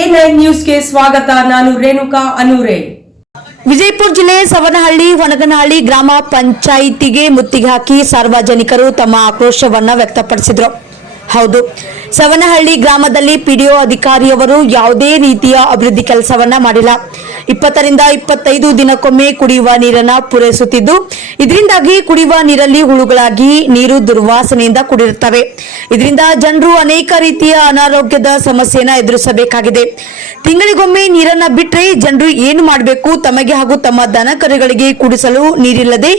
A9 ನ್ಯೂಸ್ಗೆ ಸ್ವಾಗತ. ನಾನು ರೇಣುಕಾ ಅನೂರೆ. ವಿಜಯಪುರ ಜಿಲ್ಲೆ ಸವನಹಳ್ಳಿ ಹೊನಗನಹಳ್ಳಿ ಗ್ರಾಮ ಪಂಚಾಯಿತಿಗೆ ಮುತ್ತಿಗೆ ಹಾಕಿ ಸಾರ್ವಜನಿಕರು ತಮ್ಮ ಆಕ್ರೋಶವನ್ನ ವ್ಯಕ್ತಪಡಿಸಿದರು. ಹೌದು, ಸವನಹಳ್ಳಿ ಗ್ರಾಮದಲ್ಲಿ ಪಿಡಿಒ ಅಧಿಕಾರಿಯವರು ಯಾವುದೇ ರೀತಿಯ ಅಭಿವೃದ್ಧಿ ಕೆಲಸವನ್ನ ಮಾಡಿಲ್ಲ. 20 ರಿಂದ 25 ದಿನಕ್ಕೊಮ್ಮೆ ಕುಡಿಯುವ ನೀರನ್ನ ಪೂರೈಸುತ್ತಿದ್ದು, ಇದರಿಂದಾಗಿ ಕುಡಿಯುವ ನೀರಲ್ಲಿ ಹುಳುಗಳಾಗಿ ನೀರು ದುರ್ವಾಸನೆಯಿಂದ ಕೂಡಿರುತ್ತವೆ. ಇದರಿಂದ ಜನರು ಅನೇಕ ರೀತಿಯ ಅನಾರೋಗ್ಯದ ಸಮಸ್ಯೆಯನ್ನ ಎದುರಿಸಬೇಕಾಗಿದೆ. ತಿಂಗಳಿಗೊಮ್ಮೆ ನೀರನ್ನ ಬಿಟ್ಟರೆ ಜನರು ಏನು ಮಾಡಬೇಕು? ತಮಗೆ ಹಾಗೂ ತಮ್ಮ ದನ ಕರುಗಳಿಗೆ ಕುಡಿಸಲು ನೀರಿಲ್ಲದೆ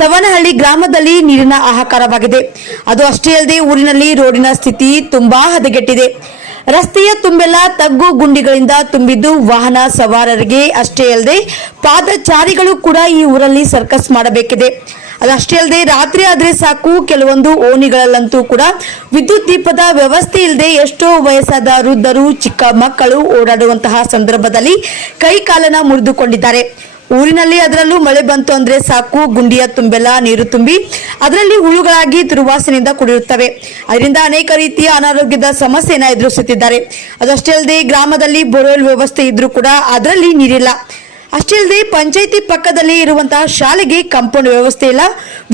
ಸವನಹಳ್ಳಿ ಗ್ರಾಮದಲ್ಲಿ ನೀರಿನ ಹಾಹಾಕಾರವಾಗಿದೆ. ಅದು ಅಷ್ಟೇ ಅಲ್ಲದೆ ಊರಿನಲ್ಲಿ ರೋಡಿನ ಸ್ಥಿತಿ ತುಂಬಾ ಹದಗೆಟ್ಟಿದೆ. ರಸ್ತೆಯ ತುಂಬೆಲ್ಲ ತಗ್ಗು ಗುಂಡಿಗಳಿಂದ ತುಂಬಿದ್ದು ವಾಹನ ಸವಾರರಿಗೆ ಅಷ್ಟೇ ಅಲ್ಲದೆ ಪಾದಚಾರಿಗಳು ಕೂಡ ಈ ಊರಲ್ಲಿ ಸರ್ಕಸ್ ಮಾಡಬೇಕಿದೆ. ಅದಷ್ಟೇ ಅಲ್ಲದೆ ರಾತ್ರಿ ಆದ್ರೆ ಸಾಕು, ಕೆಲವೊಂದು ಓಣಿಗಳಲ್ಲಂತೂ ಕೂಡ ವಿದ್ಯುತ್ ದೀಪದ ವ್ಯವಸ್ಥೆ ಇಲ್ಲದೆ ಎಷ್ಟೋ ವಯಸ್ಸಾದ ವೃದ್ಧರು, ಚಿಕ್ಕ ಮಕ್ಕಳು ಓಡಾಡುವಂತಹ ಸಂದರ್ಭದಲ್ಲಿ ಕೈ ಕಾಲನ್ನ ಮುರಿದುಕೊಂಡಿದ್ದಾರೆ. ಊರಿನಲ್ಲಿ ಅದರಲ್ಲೂ ಮಳೆ ಬಂತು ಅಂದ್ರೆ ಸಾಕು, ಗುಂಡಿಯ ತುಂಬೆಲ್ಲ ನೀರು ತುಂಬಿ ಅದರಲ್ಲಿ ಹುಳುಗಳಾಗಿ ದುರ್ವಾಸನೆಯಿಂದ ಕೂಡಿರುತ್ತವೆ. ಅದರಿಂದ ಅನೇಕ ರೀತಿಯ ಅನಾರೋಗ್ಯದ ಸಮಸ್ಯೆಯನ್ನು ಎದುರಿಸುತ್ತಿದ್ದಾರೆ. ಅದಷ್ಟೇ ಅಲ್ಲದೆ ಗ್ರಾಮದಲ್ಲಿ ಬೋರ್ವೆಲ್ ವ್ಯವಸ್ಥೆ ಇದ್ರೂ ಕೂಡ ಅದರಲ್ಲಿ ನೀರಿಲ್ಲ. ಅಷ್ಟೇ ಅಲ್ಲದೆ ಪಂಚಾಯಿತಿ ಪಕ್ಕದಲ್ಲಿ ಇರುವಂತಹ ಶಾಲೆಗೆ ಕಾಂಪೌಂಡ್ ವ್ಯವಸ್ಥೆ ಇಲ್ಲ,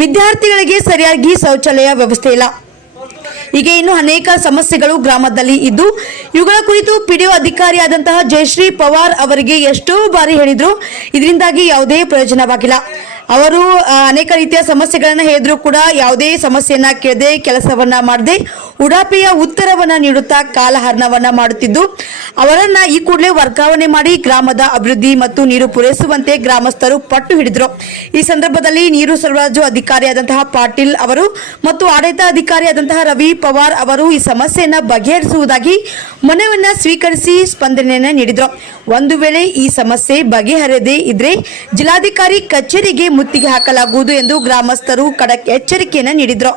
ವಿದ್ಯಾರ್ಥಿಗಳಿಗೆ ಸರಿಯಾಗಿ ಶೌಚಾಲಯ ವ್ಯವಸ್ಥೆ ಇಲ್ಲ. ಹೀಗೆ ಇನ್ನು ಅನೇಕ ಸಮಸ್ಯೆಗಳು ಗ್ರಾಮದಲ್ಲಿ ಇದ್ದು, ಇವುಗಳ ಕುರಿತು ಪಿಡಿಒ ಅಧಿಕಾರಿಯಾದಂತಹ ಜಯಶ್ರೀ ಪವಾರ್ ಅವರಿಗೆ ಎಷ್ಟೋ ಬಾರಿ ಹೇಳಿದ್ರು. ಇದರಿಂದಾಗಿ ಯಾವುದೇ ಪ್ರಯೋಜನವಾಗಿಲ್ಲ. ಅವರು ಅನೇಕ ರೀತಿಯ ಸಮಸ್ಯೆಗಳನ್ನ ಹೇಳಿದ್ರು ಕೂಡ ಯಾವುದೇ ಸಮಸ್ಯೆಯನ್ನ ಕೇಳದೆ, ಕೆಲಸವನ್ನ ಮಾಡದೆ ಉಡಾಪೆಯ ಉತ್ತರವನ್ನ ನೀಡುತ್ತಾ ಕಾಲಹರಣವನ್ನ ಮಾಡುತ್ತಿದ್ದು, ಅವರನ್ನ ಈ ಕೂಡಲೇ ವರ್ಗಾವಣೆ ಮಾಡಿ ಗ್ರಾಮದ ಅಭಿವೃದ್ಧಿ ಮತ್ತು ನೀರು ಪೂರೈಸುವಂತೆ ಗ್ರಾಮಸ್ಥರು ಪಟ್ಟು ಹಿಡಿದ್ರು. ಈ ಸಂದರ್ಭದಲ್ಲಿ ನೀರು ಸರಬರಾಜು ಅಧಿಕಾರಿಯಾದಂತಹ ಪಾಟೀಲ್ ಅವರು ಮತ್ತು ಆಡಳಿತ ಅಧಿಕಾರಿಯಾದಂತಹ ರವಿ ಪವಾರ್ ಅವರು ಈ ಸಮಸ್ಯೆಯನ್ನ ಬಗೆಹರಿಸುವುದಾಗಿ ಮನವಿಯನ್ನ ಸ್ವೀಕರಿಸಿ ಸ್ಪಂದನೆಯನ್ನ ನೀಡಿದ್ರು. ಒಂದು ವೇಳೆ ಈ ಸಮಸ್ಯೆ ಬಗೆಹರಿಯದೇ ಇದ್ರೆ ಜಿಲ್ಲಾಧಿಕಾರಿ ಕಚೇರಿಗೆ ಮುತ್ತಿಗೆ ಹಾಕಲಾಗುವುದು ಎಂದು ಗ್ರಾಮಸ್ಥರು ಖಡಕ್ ಎಚ್ಚರಿಕೆಯನ್ನ ನೀಡಿದ್ರು.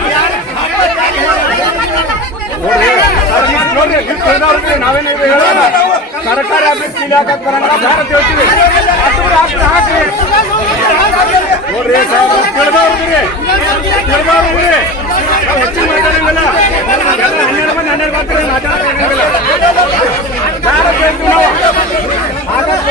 ಸರ್ಕಾರ ಮಂದಿ ಹಾಕಕ್ ಬರಂಗಿಲ್ಲ ಬೇರೆ ಅಂತ ಹೇಳ್ತೀವಿ. ಹಾಕ್ರಿ ನೋಡ್ರಿ ಸರ್, ತಿಳಿದವ್ರಿ ಹೆಚ್ಚಿಗೆ ಮಾತಾಡಂಗಿಲ್ಲ. 12 ಮಂದಿ 12 ಮಾತಾಡಿ ಮಾತಾಡಂಗಿಲ್ಲ. ಬೇರೆ ಕೇಳ್ತೀವಿ ನಾವು ಹಾಕಕ್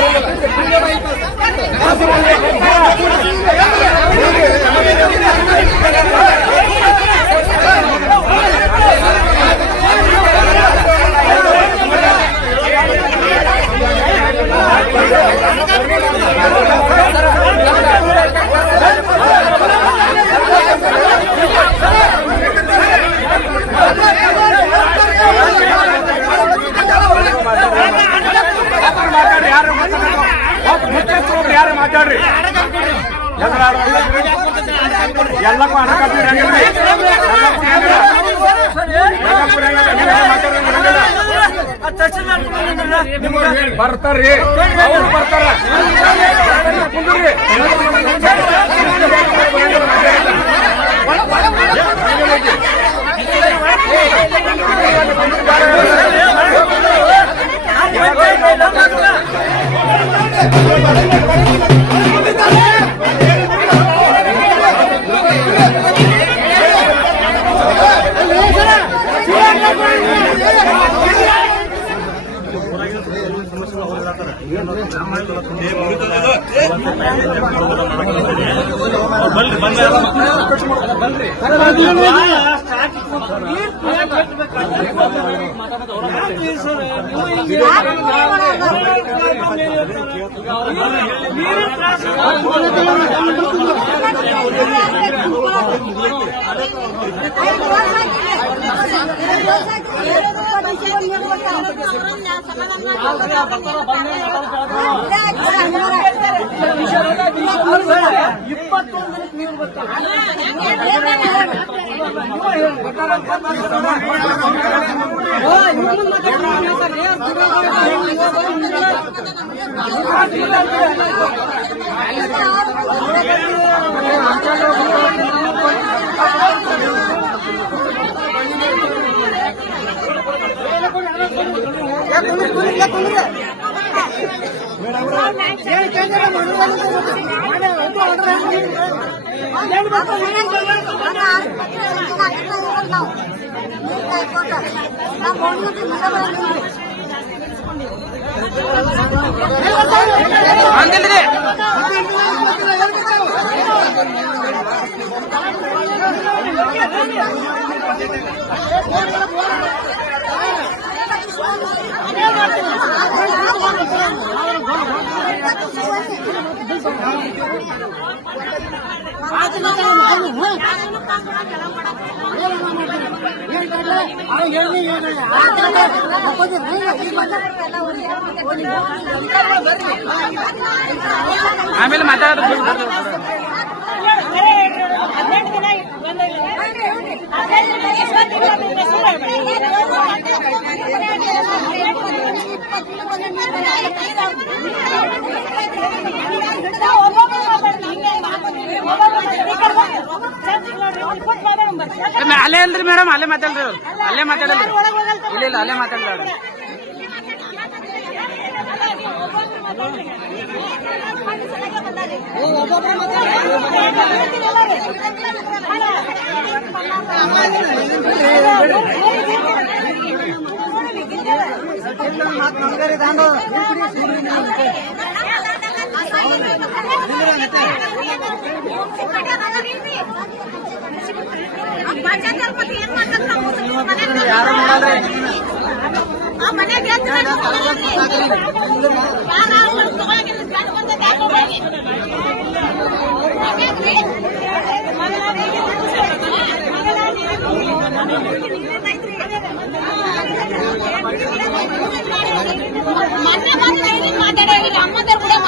ಯಾರು ಮಾತಾಡ್ರಿ ಎಲ್ಲಕ್ಕೂ ಹಣ ಬರ್ತಾರ್ರಿ, ಅವ್ರು ಬರ್ತಾರ. ಆಮೇಲೆ ಮಾತಾಡೋದು ಅಲ್ಲೇ ಅಲ್ರಿ ಮೇಡಮ್, ಅಲ್ಲೇ ಮಾತಾಡ್ರಿ ಅವ್ರು, ಅಲ್ಲೇ ಮಾತಾಡಲ್ರಿ. ಇಲ್ಲ ಇಲ್ಲ, ಅಲ್ಲೇ ಮಾತಾಡ್ರಿ ಅವ್ರು.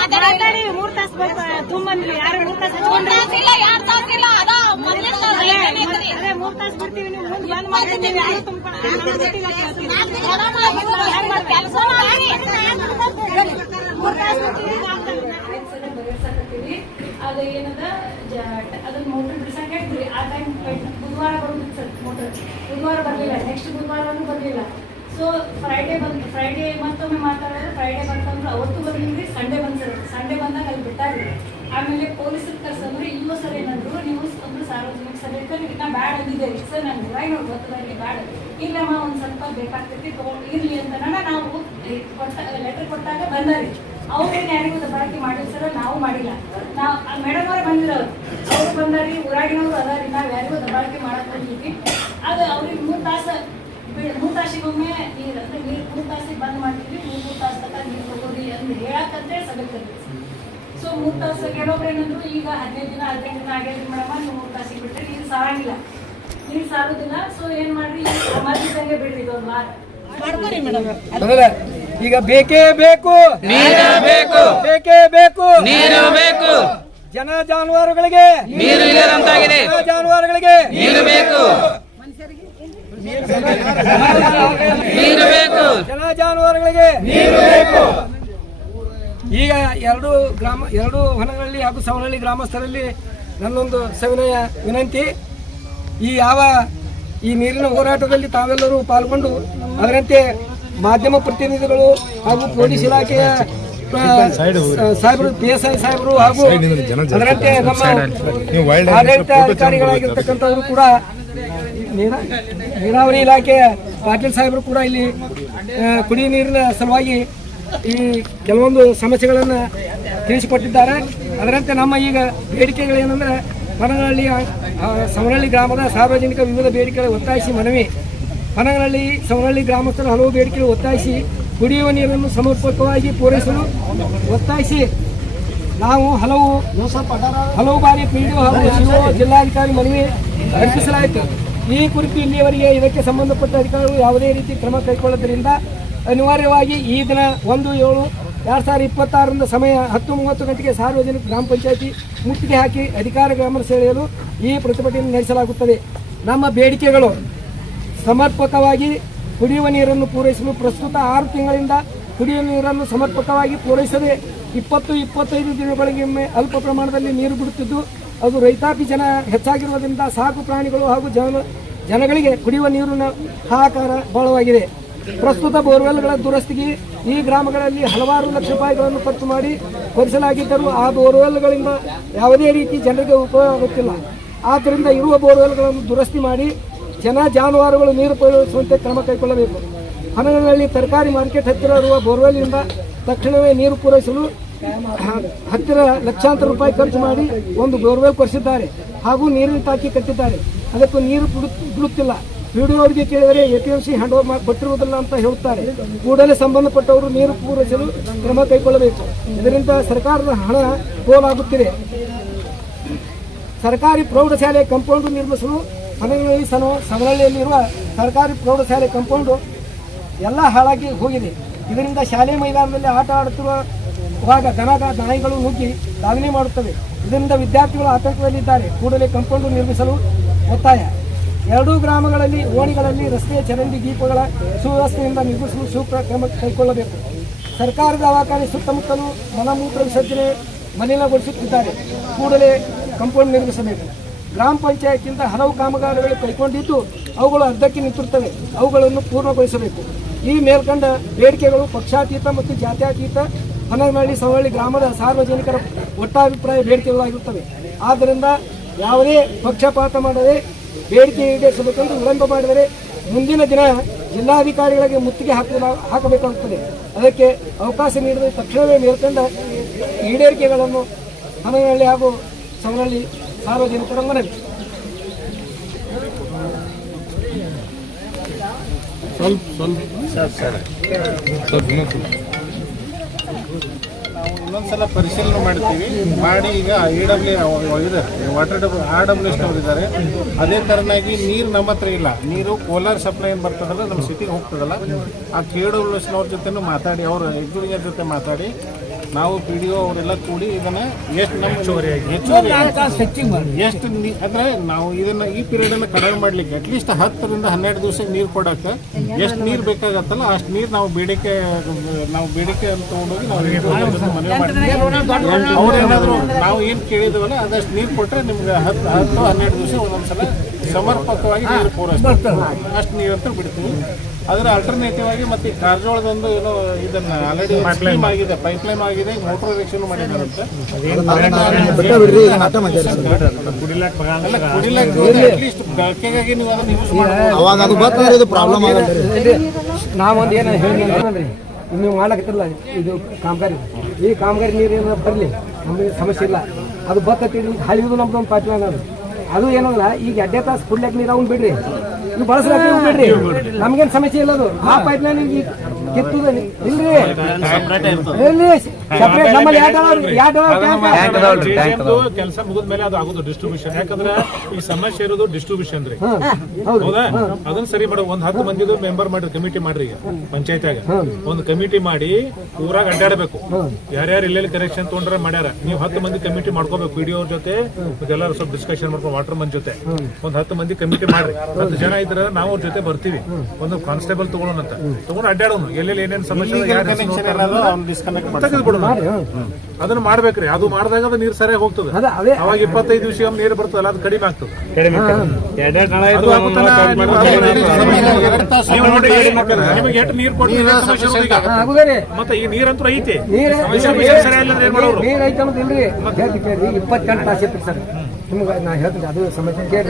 ಮಾತಾಡಿ 3 ತಾಸು ತುಂಬಂದ್ರಿ. ಯಾರು 3 ತಾಸು ಹಚ್ಕೊಂಡ್ರಿ? 2 ತಾಸು ಇಲ್ಲ, ಅದ 3 ತಾಸು ಬಿಡ್ತೀವಿ. ನೀವು ಮುಂದೆ ಬಂದ್ ಮಾಡ್ತೀವಿ. ಯಾರು ಅದು ಏನದ ಅದನ್ನ ಮೋಟರ್ ಬಿಡ್ಸಕ್ಕೆ ಹೇಳ್ತೀವಿ. ಆ ಟೈಮ್ ಬುಧವಾರ ಬರೋದು ಸರ್ ಮೋಟರ್. ಬುಧವಾರ ಬರಲಿಲ್ಲ, ನೆಕ್ಸ್ಟ್ ಬುಧವಾರನೂ ಬರಲಿಲ್ಲ. ಸೊ ಫ್ರೈಡೇ ಮತ್ತೊಮ್ಮೆ ಮಾತಾಡಿದ್ರೆ ಫ್ರೈಡೇ ಬಂತಂದ್ರೆ ಅವತ್ತು ಬಂದಿದ್ರಿ ಸಂಡೇ ಬಂದಾಗ ಅಲ್ಲಿ ಬಿಟ್ಟಾರಿ. ಆಮೇಲೆ ಪೊಲೀಸರು ಕರ್ಸಂದ್ರೆ ಇನ್ನೂ ಸರ್ ಏನಂದ್ರು, ನೀವು ಒಂದು ಸಾರ್ವಜನಿಕ ಸಭೆಗೆ ನಾ ಬ್ಯಾಡ್ ಅಂದಿದ್ದೇವೆ ಸರ್, ನಂಗೆ ಡ್ರೈವ್ ಗೊತ್ತದಲ್ಲಿ ಬ್ಯಾಡ್ ಇಲ್ಲಮ್ಮ ಒಂದು ಸ್ವಲ್ಪ ಬೇಕಾಗ್ತೈತಿ ತೊಗೊಂಡು ಇರಲಿ ಅಂತ ನಾವು ಲೆಟರ್ ಕೊಟ್ಟಾಗ ಬಂದಾರಿ. ಅವ್ರೇನು ಯಾರಿಗೂ ದಬ್ಬಾಳಿಕೆ ಮಾಡಿಲ್ಲ ಸರ್, ನಾವು ಮಾಡಿಲ್ಲ. ನಾವು ಮೇಡಮ್ ಅವ್ರು ಬಂದಿರೋರು, ಅವ್ರು ಬಂದಾರಿ, ಊರಾಗಿನವ್ರು ಅದಾರಿ, ನಾವು ಯಾರಿಗೂ ದಬ್ಬಾಳಿಕೆ ಮಾಡಕ್ ಬಂದಿದ್ವಿ. ಅದು ಅವ್ರಿಗೆ 3 ತಾಸಿಗೊಮ್ಮೆ ನೀರು ಅಂದ್ರೆ 3 ತಾಸಿಗೆ ಬಂದ್ ಮಾಡ್ತೀವಿ, 3 ತಾಸು ತನಕ ನೀರು ತಗೋರಿ ಅಂತ ಹೇಳಕ್ಕಂತೆ ಸಭೆ ಕರ್ತೀವಿ. ಸೊ 3 ತಾಸು ಕೆಲವೊಬ್ರು ಏನಂದ್ರು, ಈಗ 15 ದಿನ ಆಗೈತಿ ಮೇಡಮ್, ನೀವು 3 ತಾಸಿಗೆ ಬಿಟ್ಟರೆ ನೀರು ಸಾರಂಗಿಲ್ಲ, ನೀರು ಸಾರುದಿಲ್ಲ. ಸೊ ಏನ್ ಮಾಡ್ರಿ, ಮಧ್ಯದಂಗೆ ಬಿಡ್ರಿ ಒಂದು ವಾರ ಅಂದ್ರೆ ಈಗ ಬೇಕೇ ಬೇಕು, ನೀರು ಬೇಕು, ಬೇಕೇ ಬೇಕು, ನೀರು ಬೇಕು, ಜನ ಜಾನುವಾರುಗಳಿಗೆ ನೀರು ಇಲ್ಲದಂತಾಗಿದೆ, ಜಾನುವಾರುಗಳಿಗೆ ನೀರು ಬೇಕು, ನೀರು ಬೇಕು, ಜನ ಜಾನುವಾರುಗಳಿಗೆ ನೀರು ಬೇಕು. ಈಗ ಎರಡು ಹೊನಗಳ್ಳಿ ಹಾಗೂ ಸವನಹಳ್ಳಿ ಗ್ರಾಮಸ್ಥರಲ್ಲಿ ನನ್ನೊಂದು ಸವಿನಯ ವಿನಂತಿ, ಈ ನೀರಿನ ಹೋರಾಟದಲ್ಲಿ ತಾವೆಲ್ಲರೂ ಪಾಲ್ಗೊಂಡು ಅದರಂತೆ ಮಾಧ್ಯಮ ಪ್ರತಿನಿಧಿಗಳು ಹಾಗೂ ಪೊಲೀಸ್ ಇಲಾಖೆಯ ಸಾಹೇಬರು, PSI ಸಾಹೇಬರು ಹಾಗೂ ಅದರಂತೆ ನಮ್ಮ ಆಡಳಿತ ಅಧಿಕಾರಿಗಳಾಗಿರ್ತಕ್ಕಂಥವರು ಕೂಡ, ನೀರಾವರಿ ಇಲಾಖೆಯ ಪಾಟೀಲ್ ಸಾಹೇಬರು ಕೂಡ ಇಲ್ಲಿ ಕುಡಿಯುವ ನೀರಿನ ಸಲುವಾಗಿ ಈ ಕೆಲವೊಂದು ಸಮಸ್ಯೆಗಳನ್ನು ತಿಳಿಸಿಕೊಟ್ಟಿದ್ದಾರೆ. ಅದರಂತೆ ನಮ್ಮ ಈಗ ಬೇಡಿಕೆಗಳೇನೆಂದರೆ, ಸವನಹಳ್ಳಿ ಗ್ರಾಮದ ಸಾರ್ವಜನಿಕ ವಿವಿಧ ಬೇಡಿಕೆಗಳ ಒತ್ತಾಯಿಸಿ ಮನವಿ. ಸವನಹಳ್ಳಿ ಗ್ರಾಮಸ್ಥರ ಹಲವು ಬೇಡಿಕೆಗಳು ಒತ್ತಾಯಿಸಿ ಕುಡಿಯುವ ನೀರನ್ನು ಸಮರ್ಪಕವಾಗಿ ಪೂರೈಸಲು ಒತ್ತಾಯಿಸಿ ನಾವು ಹಲವು ಬಾರಿ PDO ಹಾಗೂ CO ಜಿಲ್ಲಾಧಿಕಾರಿ ಮನವಿ ಅರ್ಪಿಸಲಾಯಿತು. ಈ ಕುರಿತು ಇಲ್ಲಿಯವರೆಗೆ ಇದಕ್ಕೆ ಸಂಬಂಧಪಟ್ಟ ಅಧಿಕಾರಿಗಳು ಯಾವುದೇ ರೀತಿ ಕ್ರಮ ಕೈಗೊಳ್ಳೋದ್ರಿಂದ ಅನಿವಾರ್ಯವಾಗಿ ಈ ದಿನ 1/7/2026 ಸಮಯ 10:30 ಗಂಟೆಗೆ ಸಾರ್ವಜನಿಕ ಗ್ರಾಮ ಪಂಚಾಯಿತಿ ಮುತ್ತಿಗೆ ಹಾಕಿ ಅಧಿಕಾರ ಗಮನ ಸೆಳೆಯಲು ಈ ಪ್ರತಿಭಟನೆ ನಡೆಸಲಾಗುತ್ತದೆ. ನಮ್ಮ ಬೇಡಿಕೆಗಳು: ಸಮರ್ಪಕವಾಗಿ ಕುಡಿಯುವ ನೀರನ್ನು ಪೂರೈಸಲು ಪ್ರಸ್ತುತ 6 ತಿಂಗಳಿಂದ ಕುಡಿಯುವ ನೀರನ್ನು ಸಮರ್ಪಕವಾಗಿ ಪೂರೈಸದೆ 20-25 ದಿನಗಳಿಗೊಮ್ಮೆ ಅಲ್ಪ ಪ್ರಮಾಣದಲ್ಲಿ ನೀರು ಬಿಡುತ್ತಿದ್ದು, ಅದು ರೈತಾಪಿ ಜನ ಹೆಚ್ಚಾಗಿರುವುದರಿಂದ ಸಾಕು ಪ್ರಾಣಿಗಳು ಹಾಗೂ ಜನಗಳಿಗೆ ಕುಡಿಯುವ ನೀರಿನ ಹಾಹಾಕಾರ ಬಹಳವಾಗಿದೆ. ಪ್ರಸ್ತುತ ಬೋರ್ವೆಲ್ಗಳ ದುರಸ್ತಿಗೆ ಈ ಗ್ರಾಮಗಳಲ್ಲಿ ಹಲವಾರು ಲಕ್ಷ ರೂಪಾಯಿಗಳನ್ನು ಖರ್ಚು ಮಾಡಿ ಕೊರೆಸಲಾಗಿದ್ದರೂ ಆ ಬೋರ್ವೆಲ್ಗಳಿಂದ ಯಾವುದೇ ರೀತಿ ಜನರಿಗೆ ಉಪಯೋಗ ಆಗುತ್ತಿಲ್ಲ. ಆದ್ದರಿಂದ ಇರುವ ಬೋರ್ವೆಲ್ಗಳನ್ನು ದುರಸ್ತಿ ಮಾಡಿ ಜಾನುವಾರುಗಳು ನೀರು ಪೂರೈಸುವಂತೆ ಕ್ರಮ ಕೈಗೊಳ್ಳಬೇಕು. ಹನಗನಹಳ್ಳಿ ತರಕಾರಿ ಮಾರ್ಕೆಟ್ ಹತ್ತಿರ ಇರುವ ಬೋರ್ವೆಲ್ನಿಂದ ತಕ್ಷಣವೇ ನೀರು ಪೂರೈಸಲು ಹತ್ತಿರ ಲಕ್ಷಾಂತರ ರೂಪಾಯಿ ಖರ್ಚು ಮಾಡಿ ಒಂದು ಬೋರ್ವೆಲ್ ಕೊರೆಸಿದ್ದಾರೆ ಹಾಗೂ ನೀರಿನ ಟಾಕಿ ಕಟ್ಟಿದ್ದಾರೆ. ಅದಕ್ಕೂ ನೀರು ಬಿಡುತ್ತಿಲ್ಲ. PDO ಅವರಿಗೆ ಕೇಳಿದರೆ APMC ಹ್ಯಾಂಡ್ ಓವರ್ ಕೊಟ್ಟಿರುವುದಿಲ್ಲ ಅಂತ ಹೇಳುತ್ತಾರೆ. ಕೂಡಲೇ ಸಂಬಂಧಪಟ್ಟವರು ನೀರು ಪೂರೈಸಲು ಕ್ರಮ ಕೈಗೊಳ್ಳಬೇಕು. ಇದರಿಂದ ಸರ್ಕಾರದ ಹಣ ಪೋಲಾಗುತ್ತಿದೆ. ಸರ್ಕಾರಿ ಪ್ರೌಢಶಾಲೆ ಕಾಂಪೌಂಡ್ ನಿರ್ಮಿಸಲು ಸವನಹಳ್ಳಿಯಲ್ಲಿರುವ ಸರ್ಕಾರಿ ಪ್ರೌಢಶಾಲೆ ಕಾಂಪೌಂಡು ಎಲ್ಲ ಹಾಳಾಗಿ ಹೋಗಿದೆ. ಇದರಿಂದ ಶಾಲೆ ಮೈದಾನದಲ್ಲಿ ಆಟ ಆಡುತ್ತಿರುವಾಗ ನಾಯಿಗಳು ನುಗ್ಗಿ ದಾವಣಿ ಮಾಡುತ್ತವೆ. ಇದರಿಂದ ವಿದ್ಯಾರ್ಥಿಗಳು ಆತಂಕದಲ್ಲಿದ್ದಾರೆ. ಕೂಡಲೇ ಕಾಂಪೌಂಡ್ ನಿರ್ಮಿಸಲು ಒತ್ತಾಯ. ಎರಡೂ ಗ್ರಾಮಗಳಲ್ಲಿ ಓಣಿಗಳಲ್ಲಿ ರಸ್ತೆ ಚರಂಡಿ ದೀಪಗಳ ಸುವ್ಯವಸ್ಥೆಯಿಂದ ನಿರ್ಮಿಸಲು ಸೂಕ್ತ ಕ್ರಮ ಕೈಗೊಳ್ಳಬೇಕು. ಸರ್ಕಾರದ ದವಾಖಾನೆ ಸುತ್ತಮುತ್ತಲೂ ಮಲಮೂತ್ರ ವಿಸರ್ಜನೆ ಮಲಿನಗೊಳಿಸುತ್ತಿದ್ದಾರೆ. ಕೂಡಲೇ ಕಾಂಪೌಂಡ್ ನಿರ್ಮಿಸಬೇಕು. ಗ್ರಾಮ ಪಂಚಾಯತಿಯಿಂದ ಹಲವು ಕಾಮಗಾರಿಗಳು ಕೈಗೊಂಡಿದ್ದು ಅವುಗಳು ಅರ್ಧಕ್ಕೆ ನಿಂತಿರುತ್ತವೆ. ಅವುಗಳನ್ನು ಪೂರ್ಣಗೊಳಿಸಬೇಕು. ಈ ಮೇಲ್ಕಂಡ ಬೇಡಿಕೆಗಳು ಪಕ್ಷಾತೀತ ಮತ್ತು ಜಾತ್ಯತೀತ ಸವನಹಳ್ಳಿ ಗ್ರಾಮದ ಸಾರ್ವಜನಿಕರ ಒಟ್ಟಾಭಿಪ್ರಾಯ ಬೇಡಿಕೆಗಳಾಗಿರುತ್ತವೆ. ಆದ್ದರಿಂದ ಯಾವುದೇ ಪಕ್ಷಪಾತ ಮಾಡದೆ ಬೇಡಿಕೆ ಈಡೇರಿಸಬೇಕೆಂದು ವಿಳಂಬ ಮಾಡಿದರೆ ಮುಂದಿನ ದಿನ ಜಿಲ್ಲಾಧಿಕಾರಿಗಳಿಗೆ ಮುತ್ತಿಗೆ ಹಾಕಬೇಕಾಗುತ್ತದೆ. ಅದಕ್ಕೆ ಅವಕಾಶ ನೀಡದೆ ತಕ್ಷಣವೇ ಮೇಲ್ಕಂಡ ಈಡೇರಿಕೆಗಳನ್ನು ಹನಗನಹಳ್ಳಿ ಹಾಗೂ ಸವನಹಳ್ಳಿ ಸಾರ್ವಜನಿಕರ ಮನವಿ. ನಾವು ಇನ್ನೊಂದ್ಸಲ ಪರಿಶೀಲನೆ ಮಾಡ್ತೀವಿ. ಮಾಡಿ ಈಗ RWS ಇದ್ದಾರೆ. ಅದೇ ಥರನಾಗಿ ನೀರು ನಮ್ಮ ಹತ್ರ ಇಲ್ಲ. ನೀರು ಕೋಲಾರ ಸಪ್ಲೈ ಏನು ಬರ್ತದಲ್ಲ ನಮ್ಮ ಸಿಟಿಗೆ ಹೋಗ್ತದಲ್ಲ, ಆ KWSನವ್ರ ಜೊತೆನೂ ಮಾತಾಡಿ, ಅವ್ರ ಎಕ್ಸಿಕ್ಯೂಟಿವ್ ಜೊತೆ ಮಾತಾಡಿ ನಾವು PDO ಅವರೆಲ್ಲ ಕೂಡಿ ಇದನ್ನ ಎಷ್ಟು ಅಂದ್ರೆ ನಾವು ಇದನ್ನ ಈ ಪೀರಿಯಡ್ ಅನ್ನು ಕಡಿಮೆ ಮಾಡ್ಲಿಕ್ಕೆ ಅಟ್ಲೀಸ್ಟ್ 10 ರಿಂದ 12 ದಿವಸಕ್ಕೆ ನೀರು ಕೊಡಕ್ಕೆ ಎಷ್ಟು ನೀರು ಬೇಕಾಗತ್ತಲ್ಲ ಅಷ್ಟು ನೀರು ನಾವು ಬೇಡಿಕೆ ಅಂತ ತಗೊಂಡೋಗಿ ನಾವು ಮನವಿ ಮಾಡ್ತೀವಿ. ಅವ್ರೇನಾದ್ರು ನಾವು ಏನು ಕೇಳಿದ್ವಲ್ಲ ಅದಷ್ಟು ನೀರು ಕೊಟ್ಟರೆ ನಿಮ್ಗೆ 10-12 ದಿವಸ ಒಂದೊಂದ್ಸಲ ಸಮರ್ಪಕವಾಗಿ ನೀರು ಪೂರೈಸ್ತಾರೆ. ಅಷ್ಟು ನೀರು ಅಂತ ಬಿಡ್ತೀವಿ. ಅದರ ಆಲ್ಟರ್ನೇಟಿವ್ ಆಗಿ ಮತ್ತೆ ಈ ಕಾರಜೋಳದೊಂದು ಏನೋ ಇದನ್ನ ಆಲ್ರೆಡಿ ಸ್ಕೀಮ್ ಆಗಿದೆ, ಪೈಪ್ಲೈನ್ ಆಗಿದೆ, ಮೋಟರ್ ರಿಕ್ಷನ್ ಮಾಡಿದಾರಂತೆ. ಅಟ್ಲೀಸ್ಟ್ ಬಳಕೆಗಾಗಿ ನೀವು ಅದನ್ನ ಯೂಸ್ ಮಾಡಬಹುದು. ನಾವೊಂದು ಏನು ಹೇಳಿದ್ರಿ ನೀವು ಮಾಡಕತ್ತಿರಲ್ಲ ಇದು ಕಾಮಗಾರಿ, ಈ ಕಾಮಗಾರಿ ನೀರೇನು ಬರಲಿ ನಮಗೆ ಸಮಸ್ಯೆ ಇಲ್ಲ. ಅದು ಬರ್ತೈತಿ ಹಳಿಯೋದು ನಮ್ದು ಒಂದು ಪೈಪ್ಲೈನ್ ಅದು ಏನಲ್ಲ. ಈಗ 2 ತಾಸು ಕುಡ್ಲಕ್ಕೆ ನೀರು ಅವ್ನು ಬಿಡ್ರಿ, ನೀವು ಬಳಸ್ಲಾಕ ಬಿಡ್ರಿ, ನಮ್ಗೇನು ಸಮಸ್ಯೆ ಇಲ್ಲ. ಅದು ಆ ಪೈಪ್ಲೈನ್ ಕಿತ್ತುದ ಇಲ್ರಿ, ಸಪ್ರೇಟ್ ನಮ್ಮಲ್ಲಿ ಕೆಲಸ ಮುಗಿದ ಮೇಲೆ ಅದು ಆಗೋದು ಡಿಸ್ಟ್ರಿಬ್ಯೂಷನ್. ಯಾಕಂದ್ರೆ ಈ ಸಮಸ್ಯೆ ಇರೋದು ಡಿಸ್ಟ್ರಿಬ್ಯೂಷನ್ ರೀ, ಹೌದಾ? ಅದನ್ನ ಸರಿ ಮಾಡೋ ಒಂದ್ 10 ಮಂದಿದು ಮೆಂಬರ್ ಮಾಡ್ರಿ, ಕಮಿಟಿ ಮಾಡ್ರಿ. ಈಗ ಪಂಚಾಯತ್ಯಾಗ ಒಂದು ಕಮಿಟಿ ಮಾಡಿ ಊರಾಗ ಅಡ್ಡಾಡಬೇಕು. ಯಾರ್ಯಾರು ಎಲ್ಲೆಲ್ಲಿ ಕನೆಕ್ಷನ್ ತೊಗೊಂಡ್ರೆ ಮಾಡ್ಯಾರ, ನೀವು 10 ಮಂದಿ ಕಮಿಟಿ ಮಾಡ್ಕೋಬೇಕು. ವಿಡಿಯೋ ಅವ್ರ ಜೊತೆ ಎಲ್ಲರೂ ಸ್ವಲ್ಪ ಡಿಸ್ಕಷನ್ ಮಾಡ್ಕೊಂಡು ವಾಟರ್ ಮನ್ ಜೊತೆ ಒಂದ್ 10 ಮಂದಿ ಕಮಿಟಿ ಮಾಡ್ರಿ. 10 ಜನ ಇದ್ರೆ ನಾವು ಅವ್ರ ಜೊತೆ ಬರ್ತೀವಿ. ಒಂದು ಕಾನ್ಸ್ಟೇಬಲ್ ತಗೊಳ್ಳೋಣ ಅಂತ ತಗೊಂಡು ಅಡ್ಡಾಡೋಣ, ಎಲ್ಲೆಲ್ಲಿ ಏನೇನು ಸಮಸ್ಯೆ ತೆಗೆದು ಬಿಡೋಣ. ಅದನ್ನ ಮಾಡ್ಬೇಕ್ರಿ. ಅದು ಮಾಡಿದಾಗ ಅದು ನೀರು ಸರಿಯಾಗಿ ಹೋಗ್ತದೆ. ಅವಾಗ 25 ದಿವಸ ನೀರು ಬರ್ತದಲ್ಲ, ಅದು ಕಡಿಮೆ ಆಗ್ತದೆ. ನಿಮಗೆ ಎಷ್ಟು ನೀರು ಕೊಟ್ಟು ಮತ್ತೆ ಈ ನೀರಂತೂ ಐತಿ. ನೀರ್ ಐತೆ ಅನ್ನೋದಿಲ್ರಿ, 24 ತಾಸು ಇರ್ತೀರಿ ಸರ್. ನಿಮ್ಗೆ ನಾ ಹೇಳ್ತೀನಿ ಅದು ಸಮಸ್ಯೆ ಕೇಳಿ